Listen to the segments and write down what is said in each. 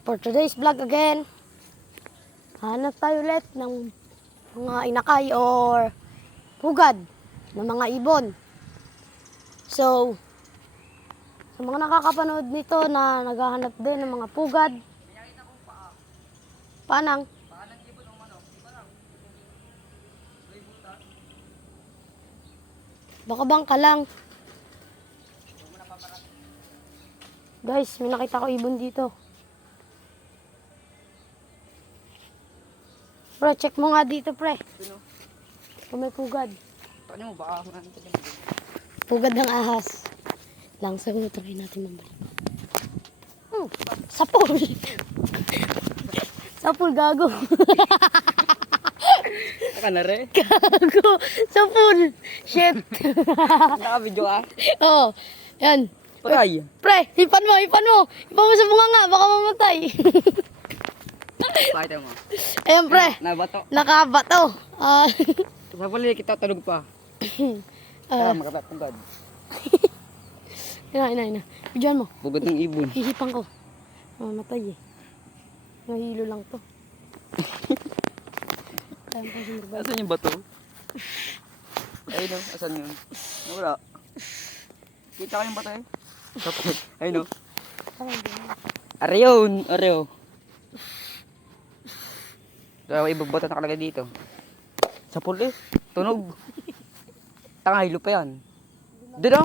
For today's vlog again, hanap tayo ulit ng mga inakay or pugad ng mga ibon. So, sa mga nakakapanood nito na naghahanap din ng mga pugad, panang, baka bangka lang. Guys, may nakita ko ibon dito. Pre, check mo nga dito, pre. Kung may pugad. Paano mo ba? Pugad ng ahas. Langsung try natin mambalik. Sapul! Sapul, gago. Saka na rin. Gago. Sapul. Shit. Naka-video ka? Oo. Yan. Patay. Pre, hipan mo. Hipan mo sa bunga nga. Baka mamatay. Pakita mo. Ayan, pre. Nabato. Nakabato. Sa pala kita tulog pa. Tara, makapagpugad. Ina. Bidyan mo. Pugad ng ibon. Hihipan ko. Mamatay eh. Nahilo lang to. Ayan pa si Mirbal. Asan yung bato? Ayun o, asan yun? Wala. Kita ko yung bato eh. Tapos, ayun o. Ariyon, ariyo. Dalawa ibang bato nakalagay dito. Sa pool eh. Tunog. Tanga, hilo pa yan. Doon o.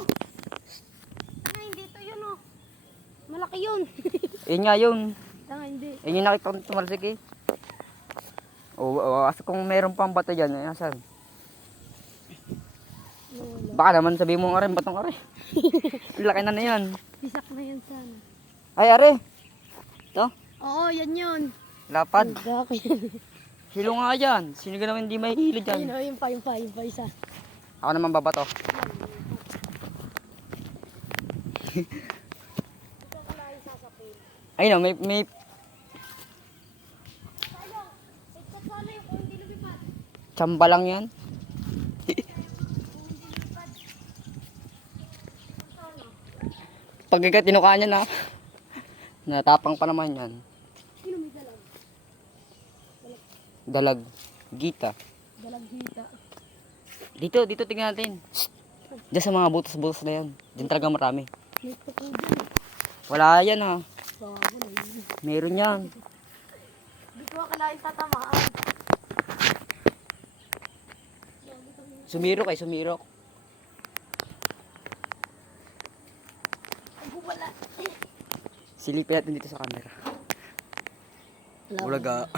Tanga, hindi to yun oh. Malaki yun. Yun nga yun. Tanga, hindi. Yun yung nakita ko tumalsik eh. Kasi kung meron pang bato dyan, asan? Wala. Baka naman sabihin mo nga rin, batong are. Laki na yan. Pisak na yan sana. Ay, are. Ito, Oo, yan yun. lapad. Gaki. Hilo nga dyan. Sino ka naman hindi may hilo dyan? Ayun o, yung pa isa. Ako naman babato. Ayun o, may tsamba lang yan. Pagka tinukaan niya na, natapang pa naman yan. Sino may dalag? Dalag. Gita. Dalaghita. Dito tingnan natin. Diyan sa mga butas-butas na yan. Diyan talaga marami. May tuko din. Wala yan ha. Bago na yun. Meron yan. Hindi ko akalain tatamaan. Sumirok. Ay, wala. Silipin natin dito sa camera. Ulaga.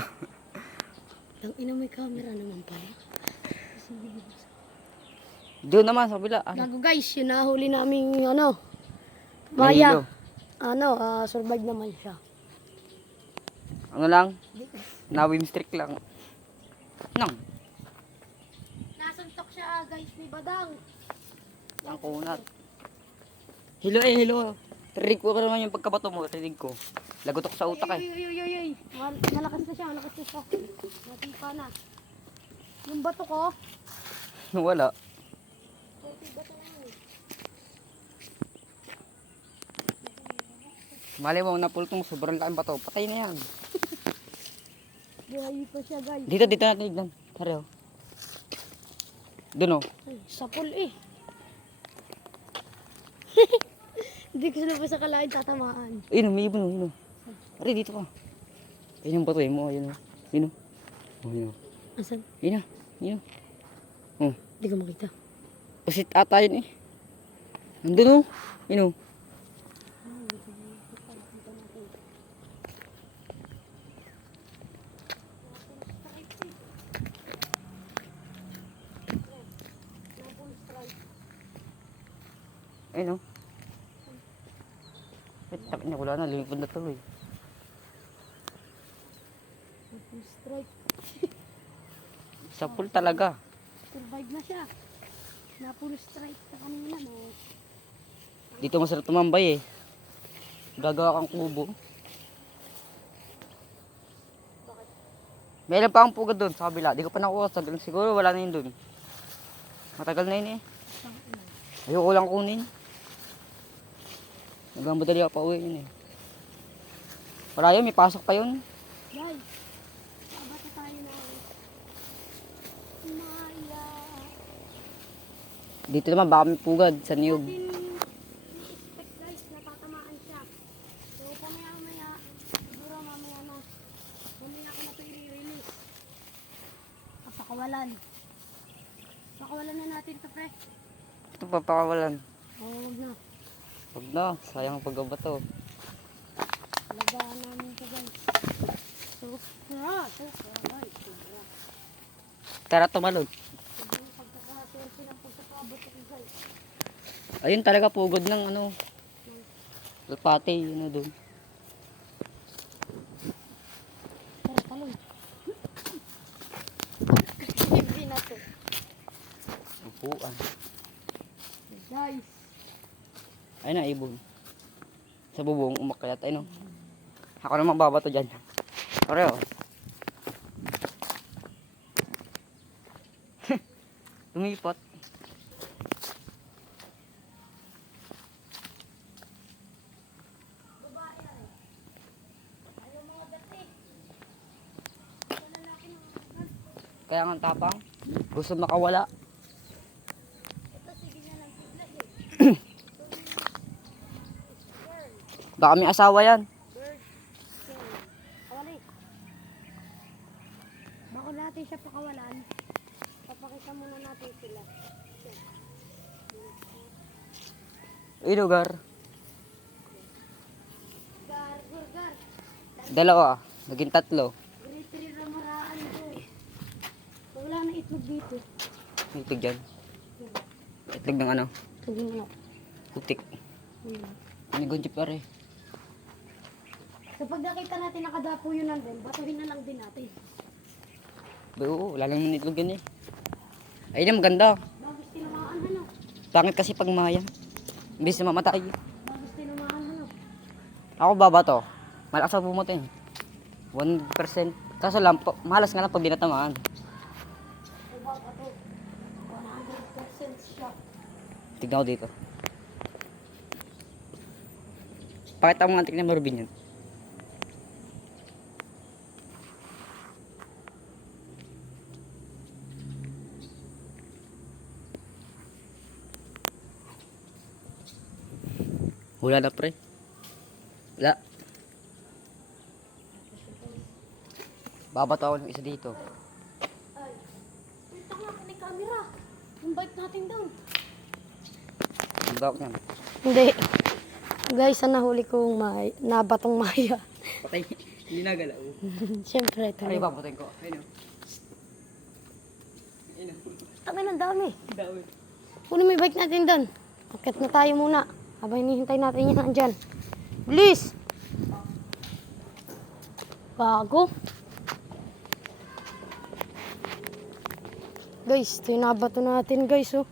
Ang ina may camera naman pala. Doon naman sa kabila. Gago guys, yun nahuli namin ano. May hilo. Maya. Survive naman siya. Ano lang? Nawim streak lang. Nang. Nasuntok siya guys ni Badang. Ang kunat. Hilo. Rinig ko pa naman yung pagkabato mo. Rinig ko. Lagotok sa utak eh. Ay. Malakas na siya. Natipa na. Yung bato ko. Wala. Mali mo, napultong sobrang laking bato. Patay na yan. Buhay pa siya guys. Dito natin tignan. Tara. Doon o. Ay, sapul eh. Hindi ko sila pa sa kalain tatamaan. Ayun, may ibon o. Ari, dito ka. Ayun yung bato eh mo. Ayun o. Ayun o. Ayun o. Asan? Ayun o. Hindi ko makita. Pasit ata yun eh. Nandun o. Ayun o. Ayun o. Takin niya, wala na. Lumipad na tuloy. Strike. Sa pool talaga. Survive na siya. Napul strike sa kanina mo. Dito masarap tumambay eh. Gagawa kang kubo. Meron pa akong pugad doon sa kabila. Di ko pa nakuha. Siguro wala na yun doon. Matagal na yun eh. Ayoko lang kunin. Hanggang madali ako pa uwi yun eh. Wala yun, may pasok pa yun. Guys, abata tayo na. Maya. Dito naman baka may pugad sa niyog. I-expect guys, natatamaan siya. So, pamaya-maya, siguro mamaya na. Mamaya ko na ito i-release. Papakawalan. Pakawalan na natin ito, pre. Ito papakawalan. Oo, huwag na. Huwag na, sayang ang pagbabato. Alagaan namin ito, guys. Guys. Tara tumalog. Yung pagkakaserte ng pagkakabot ito, guys. Ayun talaga pugod ng ano. Alpate, yun na doon. Tara, talon. Hindi na to. Upuan. Guys. Ayun na, ibon. Sa bubong, umakyat. Ayun o. Ako naman babato dyan. Pareho. Lumipot. Kaya nga ang tapang. Gusto makawala. Baka may asawa yan. Kawali. Bago natin siya pakawalan, papakita muna natin sila. Uy, lugar. Gar. Dalawa. Naging tatlo. Grade 3 ramaraan ko. Wala na itlog dito. May itlog dyan. Itlog ng ano? Itlog yung ano. Putik. Ano gunji pare? So pag nakita natin nakadapo yun nandun, batuhin na lang din natin. Oo, wala lang yung itlog yan eh. Ayun, maganda. Bagos tinamaan ano. Pangit kasi pag maya. Imbis na mamatay. Bagos tinamaan ano. Ako babato. Malakas ako bumote eh. 1%. Kaso lang, malas nga lang pag dinatamaan. So baka to. 100% siya. Tignan ko dito. Pakita mo nga tignan mo Rubin yan. Wala na pre. Wala. Babato ako ng isa dito. Ay. Ito nga ni camera. Invite natin doon. Ang bawak niyan. Hindi. Guys, ang nahuli kong nabatong maya. Patay. Hindi nagalaw. Siyempre, ito. Ay, babatoy ko. Ayun o. Ayun o. Tangin, ang dami. Dami. Kunin mo yung bike natin doon. Akit na tayo muna. Habang hinihintay natin yan nandyan. Bilis! Bago. Guys, ito yung nabato natin guys, oh.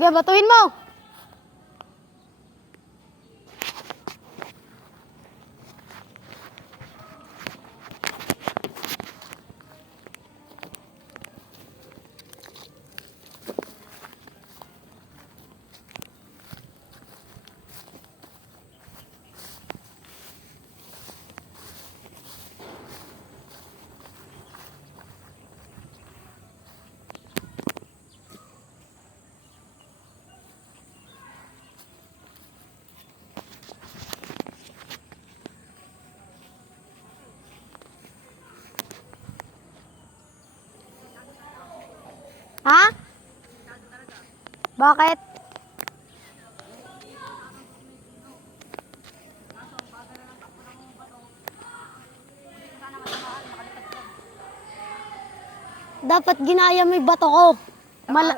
Bea, batuhin mo! Ha? Bakit? Dapat ginaya mo yung bato ko.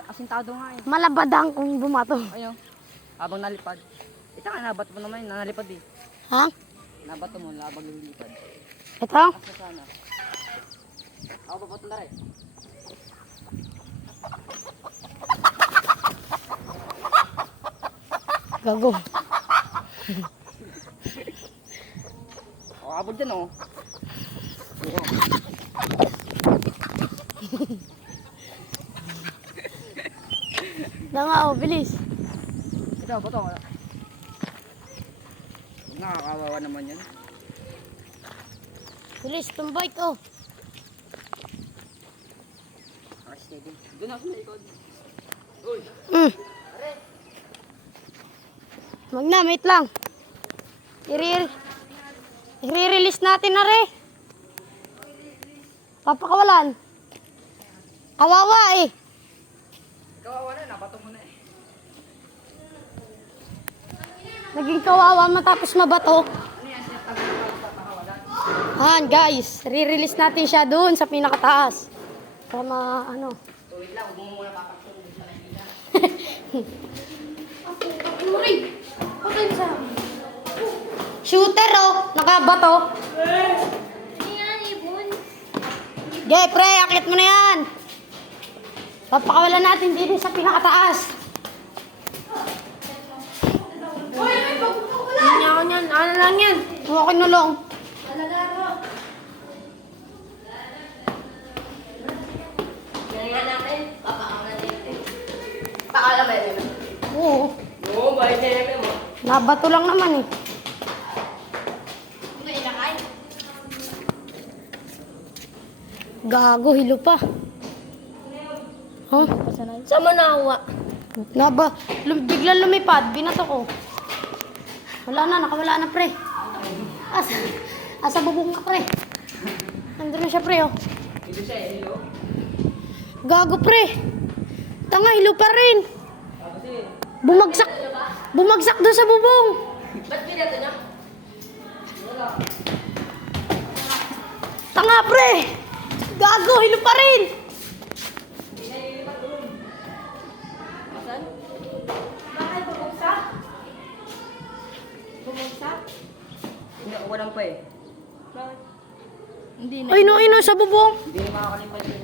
Asintado nga eh. Malabadang kung bumato. Ayun. Habang nalipad. Ito nga, nabato mo naman yun. Nanalipad eh. Ha? Nabato mo, labang lumilipad. Ito? Asa sana. Ako babato na rin. Gago. O, abot dyan oh. Oo. Na nga, oh, bilis. Ito, bato. Nakakawawa naman yan. Bilis, tumbay ko. Steady. Doon ako sa likod. Uy! Wag na, wait lang. I-release natin na re. Papakawalan. Kawawa eh. Kawawa na, nabato mo na eh. Naging kawawa matapos mabato. Han guys, re-release natin siya doon sa pinakataas. Para ano. Wait lang, huwag mo muna papagtulog sa kanila. Shooter oh, nakabato. Ge, pre, akit mo na yan. Papakawalan natin dito sa pinakataas. Hindi ako niyan. Ano lang yan? Okay na lang. Oo. Oo, bakit na namin mo? Nabato lang naman eh. Gago, hilo pa. Huh? Sa Manawa. Biglang lumipad, binato ko. Wala na, nakawala na pre. Asa bubong na pre. Nandun na siya pre oh. Ito siya, hello? Gago pre. Tanga, hilo pa rin. Bumagsak. Bumagsak doon sa bubong. Ba't pinato niya? Tanga pre. Gago, hilo pa rin. Saan? Bakit bumagsak? Bumagsak? Hindi, walang pa eh. Bakit? Hindi na. Ay no, sa bubong. Hindi makakalimutan yun.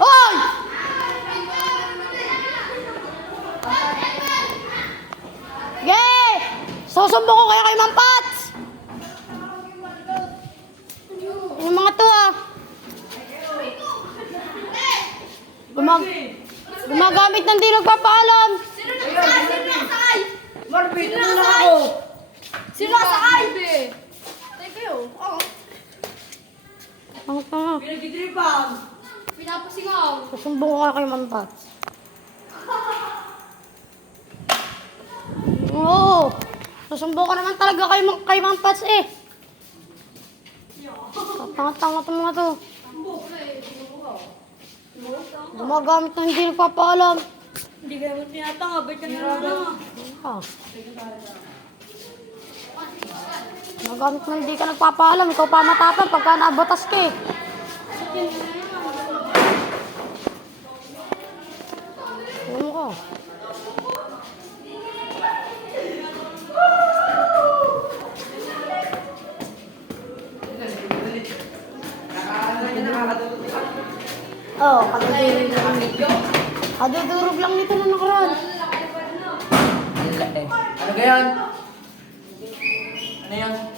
Hoy! Gay! Susumbo ko kayo kay Ma'am Pats! Yung mga to ah. Gumagamit ng di nagpapaalam. Sino nakasakay? Marvin, ano na ako? Sino nakasakay? Tayo kayo. Oo. Ang tanga. Pinagdidripang! Pinapasingaw. Susumbo ko kayo kay Ma'am Pats. Oo. Susumbo ko naman talaga kay Ma'am Pats eh. Tanga-tanga itong mga to. Gumagamit ng hindi nagpapaalam. Hindi ka naman tinatanga. Ba't ka naman? Ah. Gumagamit ng hindi ka nagpapaalam. Ikaw pa matapang pagka nabotas ka eh. Ano ko? Oh, kadudurog lang nito na nakaraan. Ano ganyan? Ano yan?